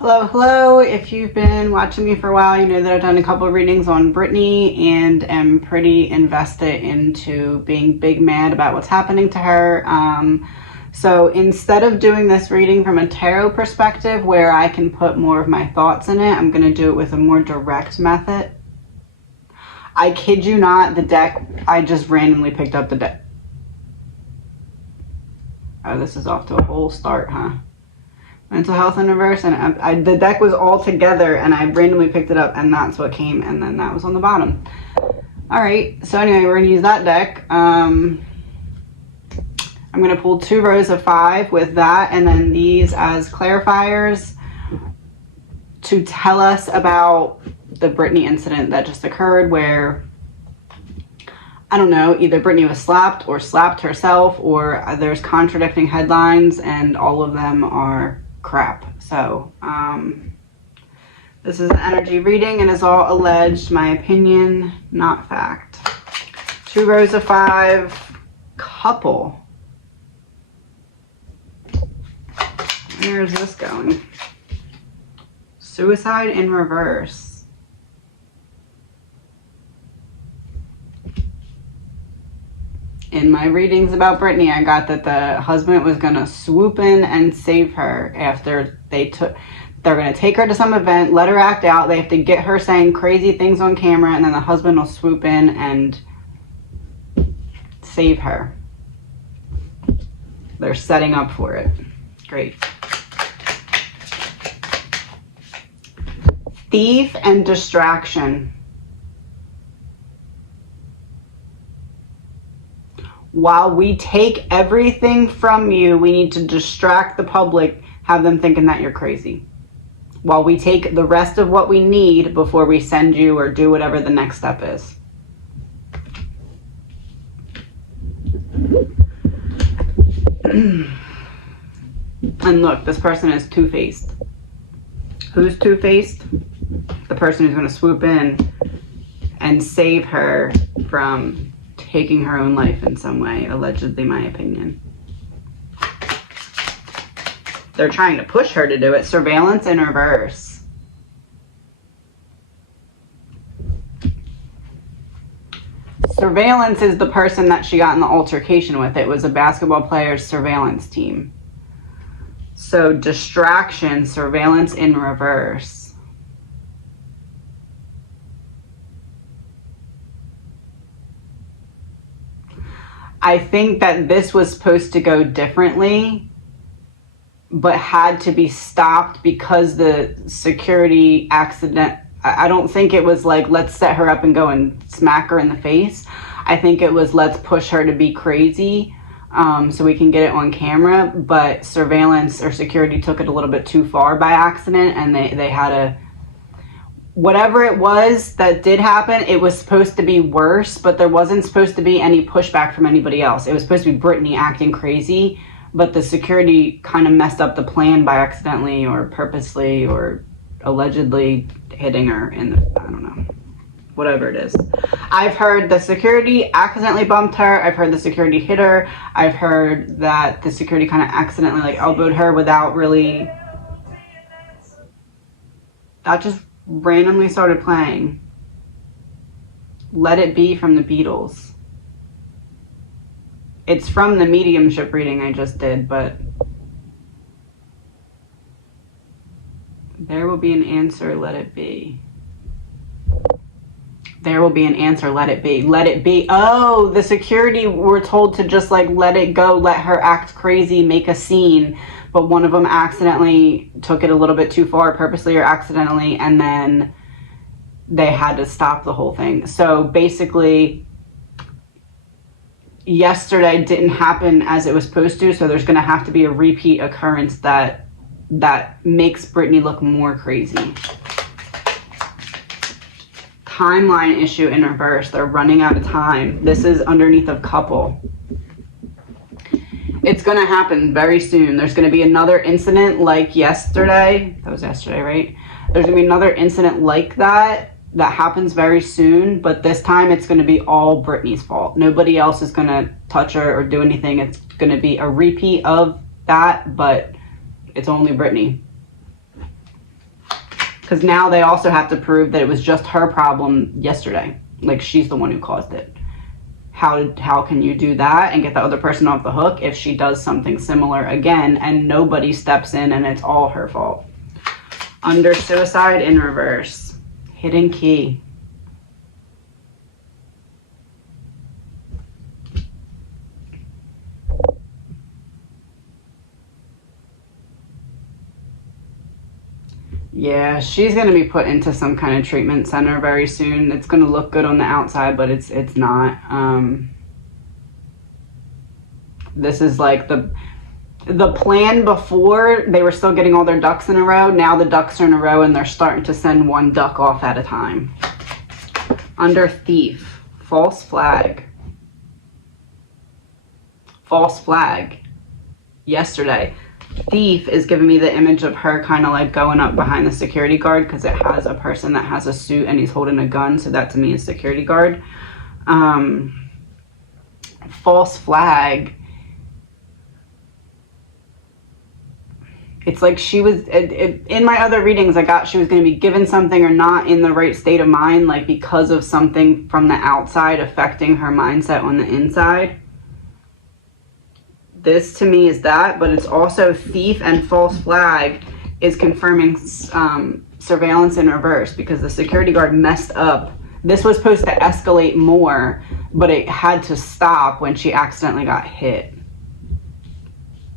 Hello. If you've been watching me for a while, you know that I've done a couple of readings on Brittany and am pretty invested into being big mad about what's happening to her. So instead of doing this reading from a tarot perspective where I can put more of my thoughts in it, I'm going to do it with a more direct method. I kid you not, the deck, I just randomly picked up the deck. Oh, this is off to a whole start, huh? Mental health in reverse, and the deck was all together and I randomly picked it up and that's what came, and then that was on the bottom. All right, so anyway, we're gonna use that deck. I'm gonna pull 2 rows of 5 with that, and then these as clarifiers to tell us about the Brittany incident that just occurred, where I don't know, either Brittany was slapped or slapped herself, or there's contradicting headlines and all of them are crap. So this is an energy reading and is all alleged, my opinion, not fact. 2 rows of 5, couple. Where is this going? Suicide in reverse. In my readings about Brittany, I got that the husband was going to swoop in and save her after they're going to take her to some event, let her act out. They have to get her saying crazy things on camera, and then the husband will swoop in and save her. They're setting up for it. Great. Thief and distraction. While we take everything from you, we need to distract the public, have them thinking that you're crazy. While we take the rest of what we need before we send you or do whatever the next step is. And look, this person is two-faced. Who's two-faced? The person who's going to swoop in and save her from taking her own life in some way, allegedly, my opinion. They're trying to push her to do it. Surveillance in reverse. Surveillance is the person that she got in the altercation with. It was a basketball player's surveillance team. So distraction, surveillance in reverse. I think that this was supposed to go differently, but had to be stopped because the security accident. I don't think it was like, let's set her up and go and smack her in the face. I think it was, let's push her to be crazy so we can get it on camera. But surveillance or security took it a little bit too far by accident, and they had a, whatever it was that did happen, it was supposed to be worse, but there wasn't supposed to be any pushback from anybody else. It was supposed to be Brittany acting crazy, but the security kind of messed up the plan by accidentally or purposely or allegedly hitting her in the, I don't know, whatever it is. I've heard the security accidentally bumped her. I've heard the security hit her. I've heard that the security kind of accidentally like elbowed her without really, that just randomly started playing Let It Be from the Beatles. It's from the mediumship reading I just did, but there will be an answer, let it be. There will be an answer, let it be. Let it be. Oh, the security were told to just like let it go, let her act crazy, make a scene. But one of them accidentally took it a little bit too far, purposely or accidentally, and then they had to stop the whole thing. So basically, yesterday didn't happen as it was supposed to, so there's going to have to be a repeat occurrence that makes Brittany look more crazy. Timeline issue in reverse. They're running out of time. This is underneath of couple. It's going to happen very soon. There's going to be another incident like yesterday. That was yesterday, right? There's going to be another incident like that happens very soon, but this time it's going to be all Brittany's fault. Nobody else is going to touch her or do anything. It's going to be a repeat of that, but it's only Brittany. Because now they also have to prove that it was just her problem yesterday. Like, she's the one who caused it. How can you do that and get the other person off the hook if she does something similar again and nobody steps in and it's all her fault? Under suicide in reverse. Hidden key. Yeah, she's going to be put into some kind of treatment center very soon. It's going to look good on the outside, but it's not. This is like the plan before. They were still getting all their ducks in a row. Now the ducks are in a row and they're starting to send one duck off at a time. Under thief, false flag. False flag. Yesterday. Thief is giving me the image of her kind of like going up behind the security guard, because it has a person that has a suit and he's holding a gun, so that to me is security guard. False flag. It's like she was, in my other readings I got she was going to be given something or not in the right state of mind, like because of something from the outside affecting her mindset on the inside. This to me is that, but it's also thief and false flag is confirming surveillance in reverse, because the security guard messed up. This was supposed to escalate more, but it had to stop when she accidentally got hit.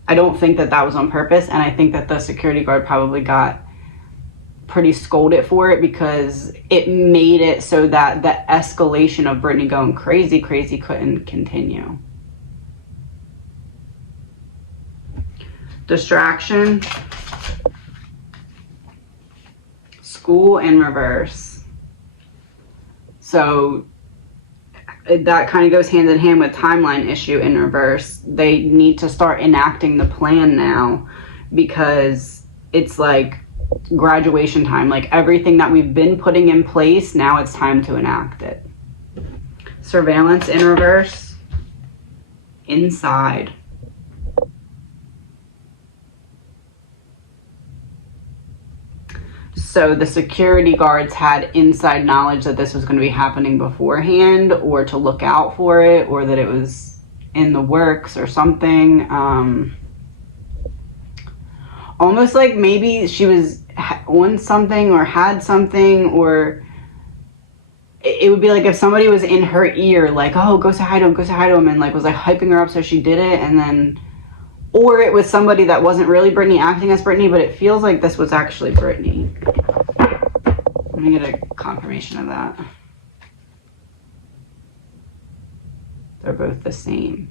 I don't think that that was on purpose, and I think that the security guard probably got pretty scolded for it, because it made it so that the escalation of Brittney going crazy couldn't continue. Distraction. School in reverse. So that kind of goes hand in hand with timeline issue in reverse. They need to start enacting the plan now, because it's like graduation time. Like everything that we've been putting in place, now it's time to enact it. Surveillance in reverse. Inside. So the security guards had inside knowledge that this was going to be happening beforehand, or to look out for it, or that it was in the works or something. Almost like maybe she was on something or had something, or it would be like if somebody was in her ear, like, oh, go say hi to him, go say hi to him, and like was like hyping her up so she did it, and then, or it was somebody that wasn't really Brittney acting as Brittney, but it feels like this was actually Brittney. Let me get a confirmation of that. They're both the same.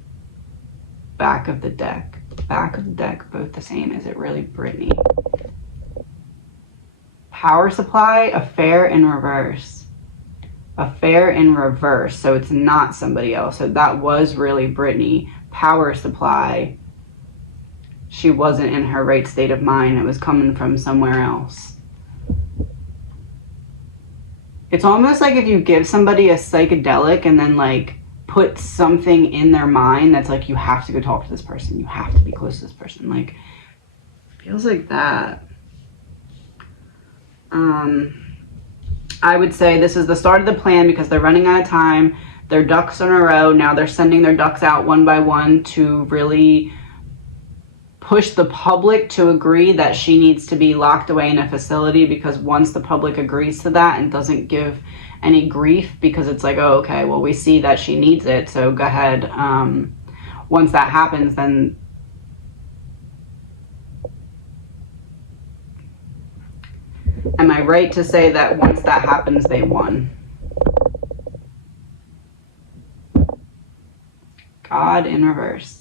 Back of the deck. Back of the deck, both the same. Is it really Brittney? Power supply, affair in reverse. Affair in reverse. So it's not somebody else. So that was really Brittney. Power supply. She wasn't in her right state of mind. It was coming from somewhere else. It's almost like if you give somebody a psychedelic and then like put something in their mind that's like, you have to go talk to this person. You have to be close to this person. Like, feels like that. I would say this is the start of the plan, because they're running out of time. Their ducks in a row. Now they're sending their ducks out one by one to really push the public to agree that she needs to be locked away in a facility, because once the public agrees to that and doesn't give any grief, because it's like, oh, okay, well, we see that she needs it, so go ahead. Once that happens, then am I right to say that once that happens, they won? God in reverse.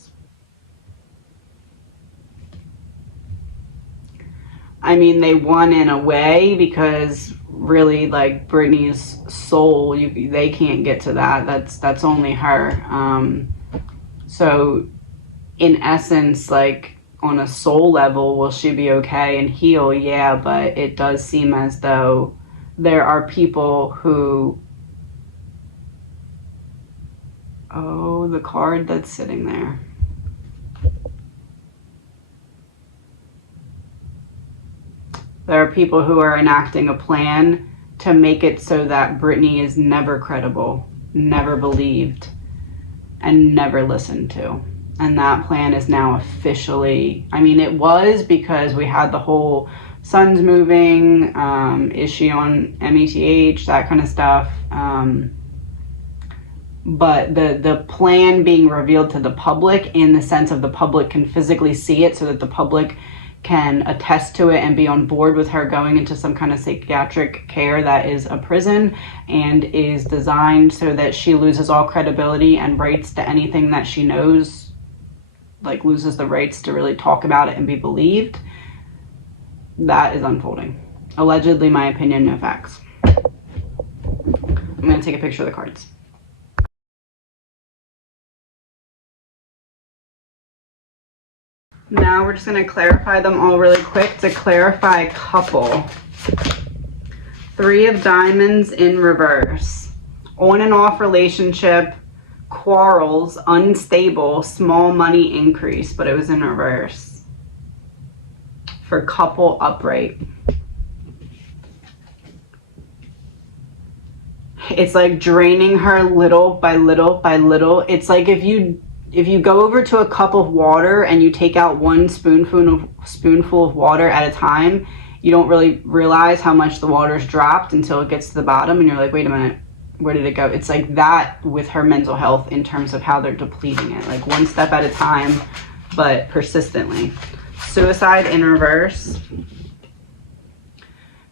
I mean, they won in a way, because really, like, Brittney's soul, they can't get to that. That's only her. So in essence, like, on a soul level, will she be okay and heal? Yeah, but it does seem as though there are people who... Oh, the card that's sitting there. There are people who are enacting a plan to make it so that Britney is never credible, never believed, and never listened to. And that plan is now officially, I mean, it was because we had the whole sun's moving, is she on METH, that kind of stuff. But the plan being revealed to the public, in the sense of the public can physically see it, so that the public can attest to it and be on board with her going into some kind of psychiatric care that is a prison, and is designed so that she loses all credibility and rights to anything that she knows, like loses the rights to really talk about it and be believed. That is unfolding. Allegedly, my opinion, no facts. I'm going to take a picture of the cards. Now we're just going to clarify them all really quick. To clarify couple. 3 of Diamonds in reverse. On and off relationship, quarrels, unstable, small money increase, but it was in reverse. For couple upright. It's like draining her little by little by little. It's like if you go over to a cup of water and you take out one spoonful of water at a time, you don't really realize how much the water's dropped until it gets to the bottom, and you're like, wait a minute, where did it go? It's like that with her mental health, in terms of how they're depleting it, like one step at a time, but persistently. Suicide in reverse.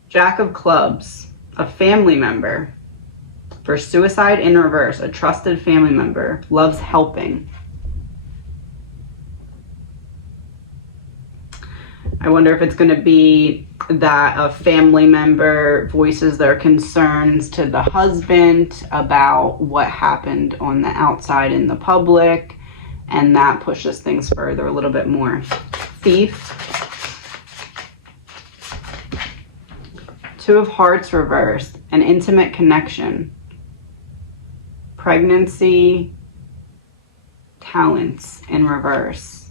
Jack of Clubs, a family member. For suicide in reverse, a trusted family member, loves helping. I wonder if it's going to be that a family member voices their concerns to the husband about what happened on the outside in the public, and that pushes things further a little bit more. Thief. 2 of Hearts reversed, an intimate connection. Pregnancy, talents in reverse.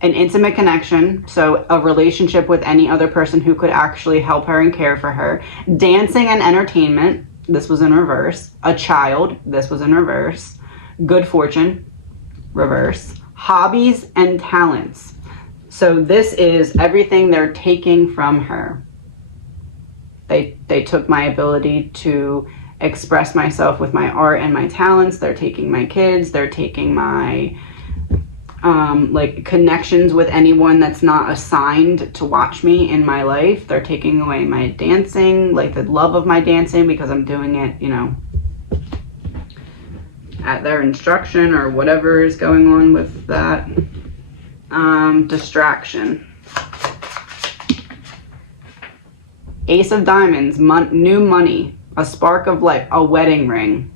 An intimate connection, so a relationship with any other person who could actually help her and care for her. Dancing and entertainment, this was in reverse. A child, this was in reverse. Good fortune, reverse. Hobbies and talents. So this is everything they're taking from her. They took my ability to express myself with my art and my talents. They're taking my kids. They're taking my like connections with anyone that's not assigned to watch me in my life. They're taking away my dancing, like the love of my dancing, because I'm doing it, you know, at their instruction or whatever is going on with that. Distraction. Ace of Diamonds, new money, a spark of life, a wedding ring.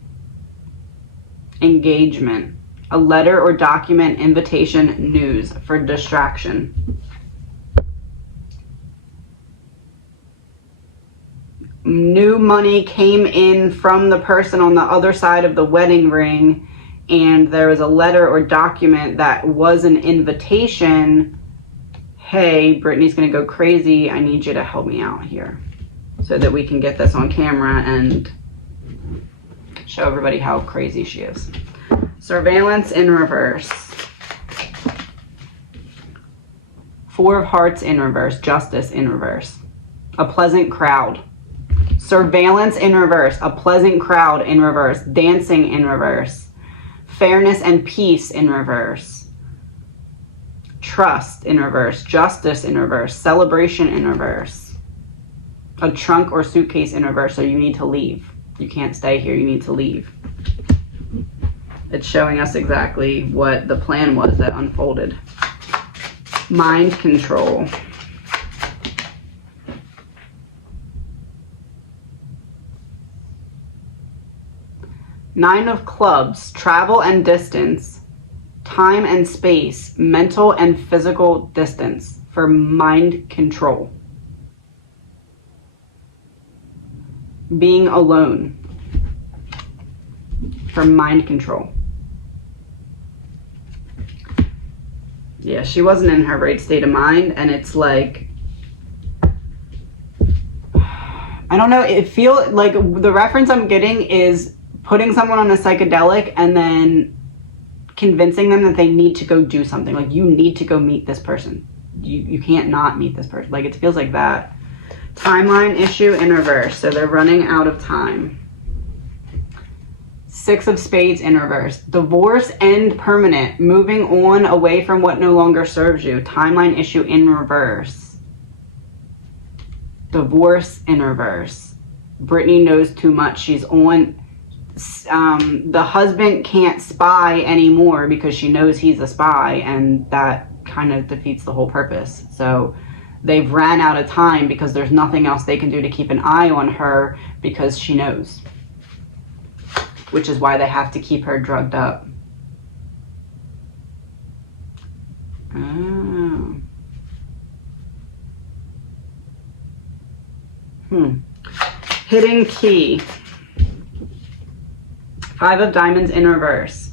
Engagement, a letter or document, invitation, news. For distraction. New money came in from the person on the other side of the wedding ring, and there was a letter or document that was an invitation. Hey, Brittany's gonna go crazy. I need you to help me out here so that we can get this on camera and show everybody how crazy she is. Surveillance in reverse. 4 of Hearts in reverse. Justice in reverse. A pleasant crowd. Surveillance in reverse. A pleasant crowd in reverse. Dancing in reverse. Fairness and peace in reverse. Trust in reverse. Justice in reverse. Celebration in reverse. A trunk or suitcase in reverse. So you need to leave. You can't stay here. You need to leave. It's showing us exactly what the plan was that unfolded. Mind control. Nine of Clubs, travel and distance, time and space, mental and physical distance. For mind control. Being alone. For mind control. Yeah, she wasn't in her right state of mind, and it's like I don't know, it feel like the reference I'm getting is putting someone on a psychedelic and then convincing them that they need to go do something. Like, you need to go meet this person. You can't not meet this person. Like, it feels like that. Timeline issue in reverse. So they're running out of time. 6 of Spades in reverse. Divorce end permanent. Moving on away from what no longer serves you. Timeline issue in reverse. Divorce in reverse. Brittney knows too much. She's on. The husband can't spy anymore because she knows he's a spy, and that kind of defeats the whole purpose. So they've ran out of time because there's nothing else they can do to keep an eye on her because she knows. Which is why they have to keep her drugged up. Oh. Hidden key. 5 of Diamonds in reverse.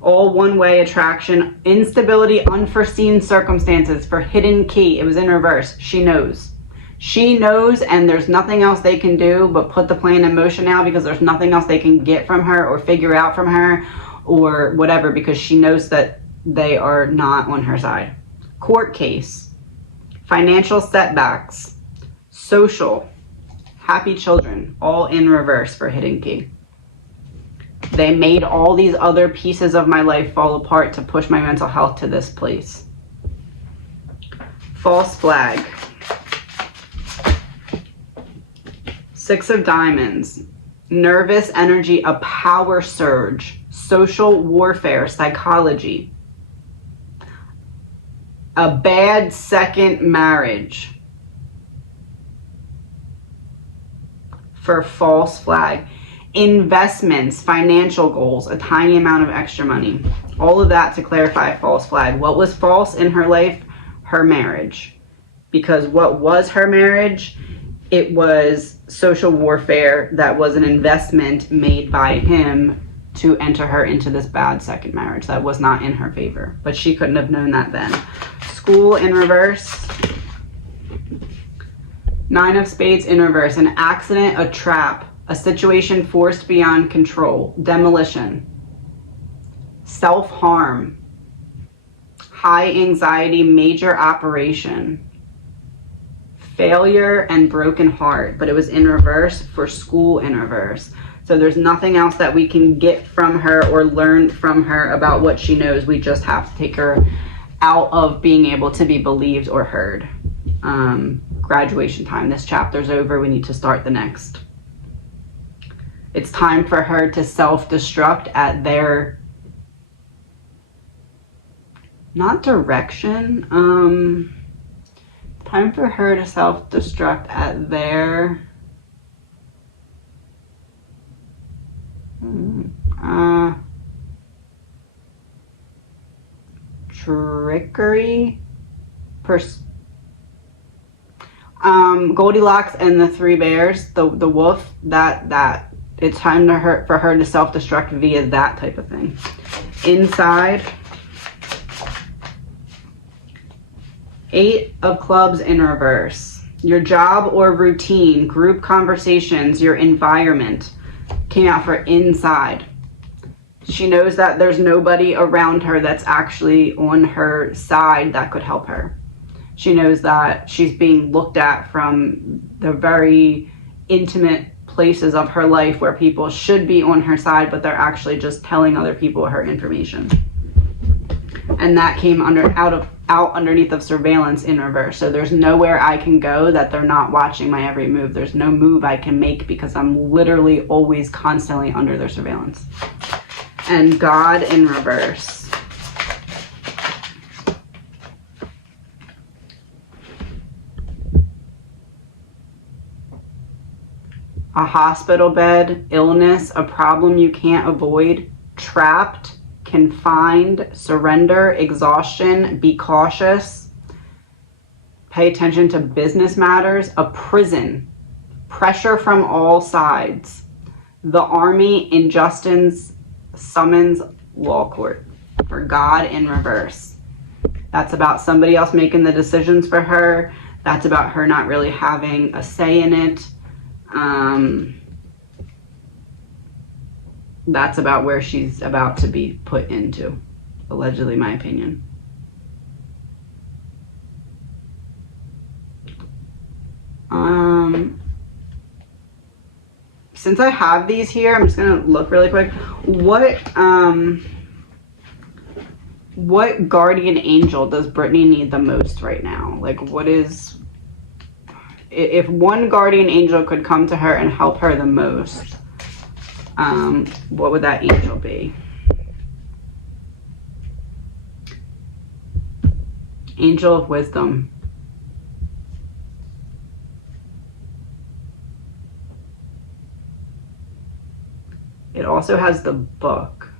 All one-way attraction. Instability, unforeseen circumstances for hidden key. It was in reverse. She knows. She knows, and there's nothing else they can do but put the plan in motion now, because there's nothing else they can get from her or figure out from her or whatever, because she knows that they are not on her side. Court case. Financial setbacks. Social. Happy children. All in reverse for hidden key. They made all these other pieces of my life fall apart to push my mental health to this place. False flag. 6 of Diamonds. Nervous energy, a power surge. Social warfare, psychology. A bad second marriage. For false flag. Investments, financial goals, a tiny amount of extra money. All of that to clarify false flag. What was false in her life? Her marriage. Because what was her marriage? It was social warfare that was an investment made by him to enter her into this bad second marriage that was not in her favor. But she couldn't have known that then. School in reverse. 9 of Spades in reverse. An accident, a trap. A situation forced beyond control. Demolition. Self-harm. High anxiety, major operation. Failure and broken heart. But it was in reverse for school in reverse. So there's nothing else that we can get from her or learn from her about what she knows. We just have to take her out of being able to be believed or heard. Graduation time. This chapter's over. We need to start the next. It's time for her to self-destruct at their, not direction, time for her to self-destruct at their, trickery, Goldilocks and the Three Bears, the wolf, that. It's time for her to self-destruct via that type of thing. Inside. 8 of Clubs in reverse. Your job or routine, group conversations, your environment. Came out for inside. She knows that there's nobody around her that's actually on her side that could help her. She knows that she's being looked at from the very intimate places of her life where people should be on her side, but they're actually just telling other people her information. And that came out underneath of surveillance in reverse. So there's nowhere I can go that they're not watching my every move. There's no move I can make because I'm literally always constantly under their surveillance. And God in reverse. A hospital bed, illness, a problem you can't avoid, trapped, confined, surrender, exhaustion, be cautious, pay attention to business matters, a prison, pressure from all sides, the army, injustice, summons, law court. For God in reverse. That's about somebody else making the decisions for her. That's about her not really having a say in it. That's about where she's about to be put into, allegedly, my opinion. Since I have these here, I'm just gonna look really quick. What guardian angel does Brittney need the most right now? Like, what is, if one guardian angel could come to her and help her the most, what would that angel be? Angel of wisdom. It also has the book.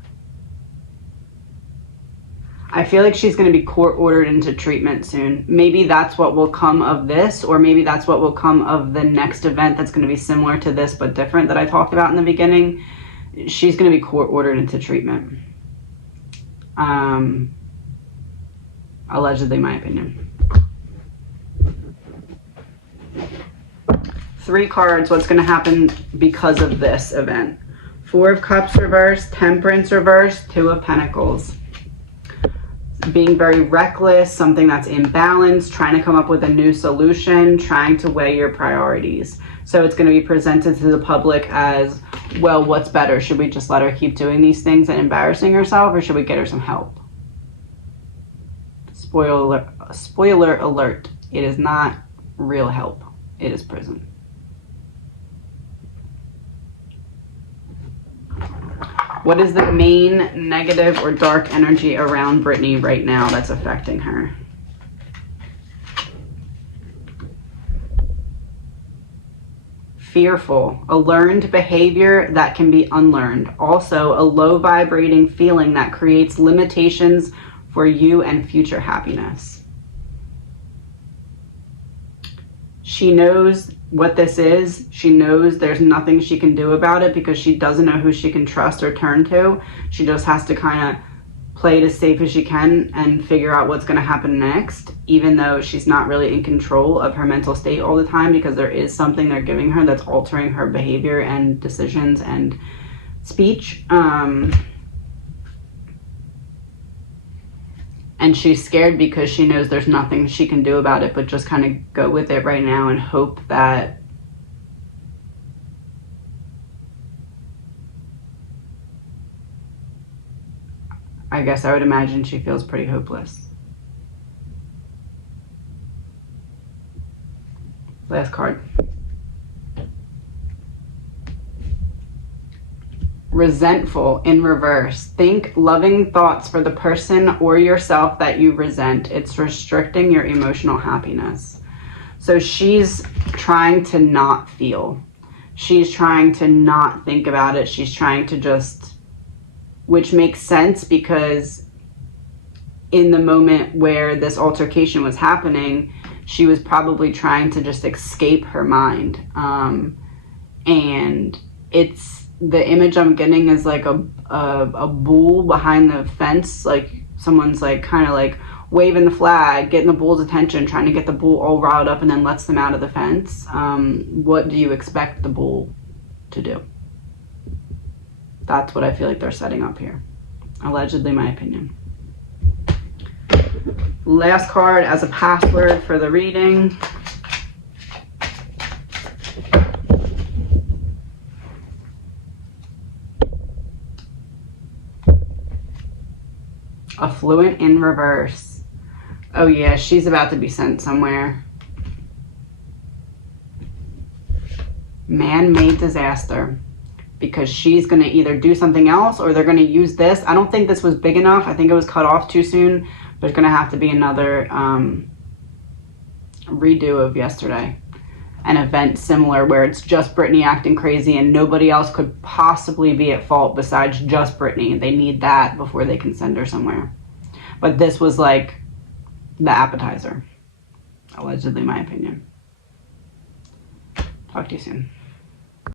I feel like she's going to be court ordered into treatment soon. Maybe that's what will come of this, or maybe that's what will come of the next event that's going to be similar to this but different that I talked about in the beginning. She's going to be court ordered into treatment. Allegedly, my opinion. 3 cards, what's going to happen because of this event. 4 of Cups reversed, Temperance reversed, 2 of Pentacles. Being very reckless, something that's imbalanced, trying to come up with a new solution, trying to weigh your priorities. So it's going to be presented to the public as, well, what's better? Should we just let her keep doing these things and embarrassing herself, or should we get her some help? Spoiler alert, it is not real help. It is prison. What is the main negative or dark energy around Brittney right now that's affecting her? Fearful, a learned behavior that can be unlearned. Also, a low vibrating feeling that creates limitations for you and future happiness. She knows what this is. She knows there's nothing she can do about it because she doesn't know who she can trust or turn to. She just has to kind of play it as safe as she can and figure out what's going to happen next, even though she's not really in control of her mental state all the time, because there is something they're giving her that's altering her behavior and decisions and speech. And she's scared because she knows there's nothing she can do about it, but just kind of go with it right now and hope that I guess I would imagine she feels pretty hopeless. Last card. Resentful in reverse. Think loving thoughts for the person or yourself that you resent. It's restricting your emotional happiness. So she's trying to not feel. She's trying to not think about it. She's trying to just, which makes sense because in the moment where this altercation was happening, she was probably trying to just escape her mind. And it's, the image I'm getting is like a bull behind the fence, like someone's like kind of like waving the flag, getting the bull's attention, trying to get the bull all riled up, and then lets them out of the fence. What do you expect the bull to do? That's what I feel like they're setting up here. Allegedly, my opinion. Last card as a password for the reading. Affluent in reverse. Oh yeah, she's about to be sent somewhere. Man-made disaster. Because she's going to either do something else or they're going to use this. I don't think this was big enough. I think it was cut off too soon. There's going to have to be another redo of yesterday. An event similar where it's just Brittney acting crazy and nobody else could possibly be at fault besides just Brittney. They need that before they can send her somewhere. But this was like the appetizer. Allegedly, my opinion. Talk to you soon.